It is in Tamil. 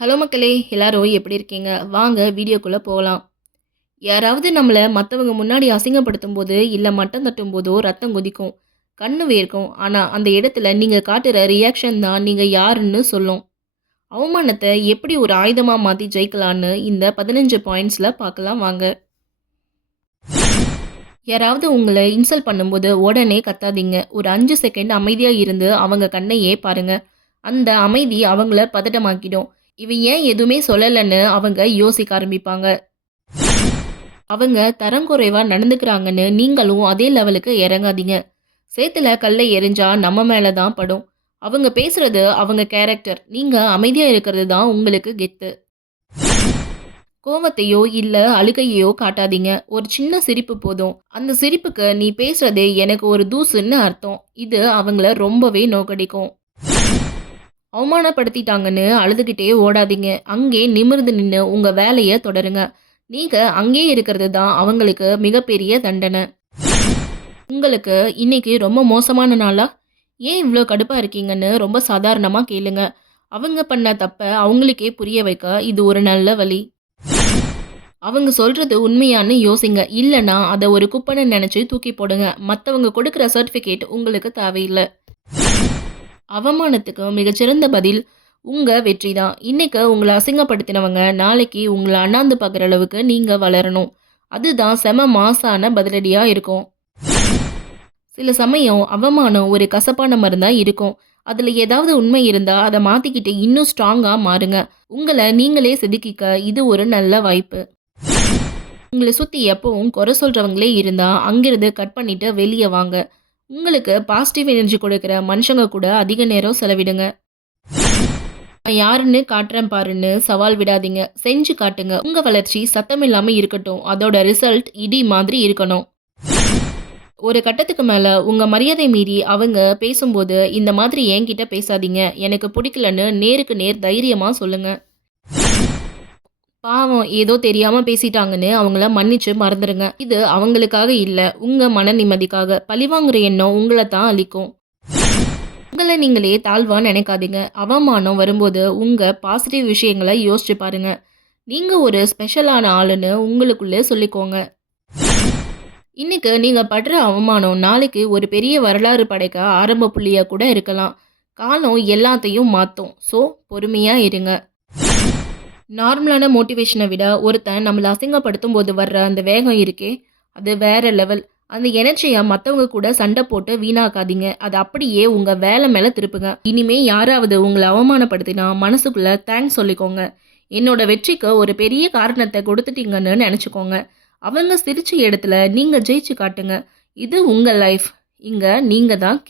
ஹலோ மக்களே, எல்லாரும் எப்படி இருக்கீங்க? வாங்க வீடியோக்குள்ள போகலாம். யாராவது நம்மள மத்தவங்க முன்னாடி அசிங்கப்படுத்தும்போது, இல்ல மட்டம் தட்டும்போதோ ரத்தம் கொதிக்கும். கண்ணு வேர்க்கும். ஆனா, அந்த இடத்துல நீங்க காட்டுற ரியாக்ஷன் தான் நீங்க யாருன்னு சொல்லும். அவமானத்த எப்படி ஒரு ஆயுதமா மாத்தி ஜெயிக்கலான்னு இந்த 15 பாயிண்ட்ஸ்ல பார்க்கலாம் வாங்க. யாராவது உங்கள இன்சல்ட் பண்ணும்போது உடனே கத்தாதீங்க. ஒரு 5 செகண்ட் அமைதியா இருந்து அவங்க கண்ணையே பாருங்க. அந்த அமைதி அவங்கள பதட்டமாக்கிடும். இவன் ஏன் எதுவுமே சொல்லலன்னு அவங்க யோசிக்க ஆரம்பிப்பாங்க. அவங்க தரம் குறைவா நடந்துக்கிறாங்கன்னு நீங்களும் அதே லெவலுக்கு இறங்காதீங்க. சேத்துல கல்லை எறிஞ்சா நம்ம மேல தான் படும். அவங்க பேசுறது அவங்க கேரக்டர். நீங்க அமைதியா இருக்கிறது தான் உங்களுக்கு கெத்து. கோவத்தையோ இல்ல அழுகையோ காட்டாதீங்க. ஒரு சின்ன சிரிப்பு போதும். அந்த சிரிப்புக்கு நீ பேசுறதே எனக்கு ஒரு தூசுன்னு அர்த்தம். இது அவங்கள ரொம்பவே நோக்கடிக்கும். அவமானப்படுத்திட்டாங்கன்னு அழுதுகிட்டே ஓடாதீங்க. அங்கே நிமிர்ந்து நின்னு உங்க வேலைய தொடருங்க. நீங்க அங்கேயே இருக்கிறது தான் அவங்களுக்கு மிகப்பெரிய தண்டனை. உங்களுக்கு இன்னைக்கு ரொம்ப மோசமான நாளா? ஏன் இவ்ளோ கடுப்பா இருக்கீங்கன்னு ரொம்ப சாதாரணமா கேளுங்க. அவங்க பண்ண தப்ப அவங்களுக்கே புரிய வைக்க இது ஒரு நல்ல வழி. அவங்க சொல்றது உண்மையான்னு யோசிங்க. இல்லன்னா அத ஒரு குப்பன்னு நெனச்சு தூக்கி போடுங்க. மத்தவங்க கொடுக்கிற சர்டிஃபிகேட் உங்களுக்கு தேவையில்ல. அவமானத்துக்கு மிகச்சிறந்த பதில் உங்க வெற்றி தான். இன்னைக்கு உங்கள அசிங்கப்படுத்தினவங்க நாளைக்கு உங்கள அண்ணாந்து பார்க்குற அளவுக்கு நீங்க வளரணும். அதுதான் செம மாசான பதிலடியா இருக்கும். சில சமயம் அவமானம் ஒரு கசப்பான மருந்தா இருக்கும். அதுல ஏதாவது உண்மை இருந்தா அத மாத்திக்கிட்டு இன்னும் ஸ்ட்ராங்கா மாறுங்க. உங்கள நீங்களே செதுக்கிக்க இது ஒரு நல்ல வாய்ப்பு. உங்கள சுத்தி எப்பவும் குறை சொல்றவங்களே இருந்தா அங்கிருந்து கட் பண்ணிட்டு வெளிய வாங்க. உங்களுக்கு பாசிட்டிவ் எனர்ஜி கொடுக்கிற மனுஷங்க கூட அதிக நேரம் செலவிடுங்க. நான் யாருன்னு காட்டுறேன் பாருன்னு சவால் விடாதீங்க. செஞ்சு காட்டுங்க. உங்க வளர்ச்சி சத்தமில்லாம இருக்கட்டும். அதோட ரிசல்ட் இடி மாதிரி இருக்கணும். ஒரு கட்டத்துக்கு மேல உங்க மரியாதை மீறி அவங்க பேசும்போது இந்த மாதிரி என்கிட்ட பேசாதீங்க. எனக்கு பிடிக்கலன்னு நேருக்கு நேர் தைரியமா சொல்லுங்க. பாவம் ஏதோ தெரியாம பேசிட்டாங்கன்னு அவங்கள மன்னிச்சு மறந்துருங்க. இது அவங்களுக்காக இல்ல, உங்க மன நிம்மதிக்காக. பழிவாங்குற எண்ணம் உங்கள தான் அழிக்கும். உங்கள நீங்களே தாழ்வா நினைக்காதீங்க. அவமானம் வரும்போது உங்க பாசிட்டிவ் விஷயங்கள யோசிச்சு பாருங்க. நீங்க ஒரு ஸ்பெஷலான ஆளுன்னு உங்களுக்குள்ளே சொல்லிக்கோங்க. இன்னைக்கு நீங்க படுற அவமானம் நாளைக்கு ஒரு பெரிய வரலாறு படைக்க ஆரம்ப புள்ளியா கூட இருக்கலாம். காலம் எல்லாத்தையும் மாத்தும். ஸோ பொறுமையா இருங்க. நார்மலான மோட்டிவேஷனை விட ஒருத்தன் நம்மள அசிங்கப்படுத்தும் போது வர்ற அந்த வேகம் இருக்கே, அது வேற லெவல். அந்த எனர்ஜியை மற்றவங்க கூட சண்டை போட்டு வீணாக்காதீங்க. அது அப்படியே உங்க வேலை மேல திருப்புங்க. இனிமே யாராவது உங்களை அவமானப்படுத்தினா மனசுக்குள்ள தேங்க்ஸ் சொல்லிக்கோங்க. என்னோட வெற்றிக்கு ஒரு பெரிய காரணத்தை கொடுத்துட்டீங்கன்னு நினச்சிக்கோங்க. அவங்க சிரிச்ச இடத்துல நீங்க ஜெயிச்சு காட்டுங்க. இது உங்க லைஃப். இங்க நீங்க தான் கிங்.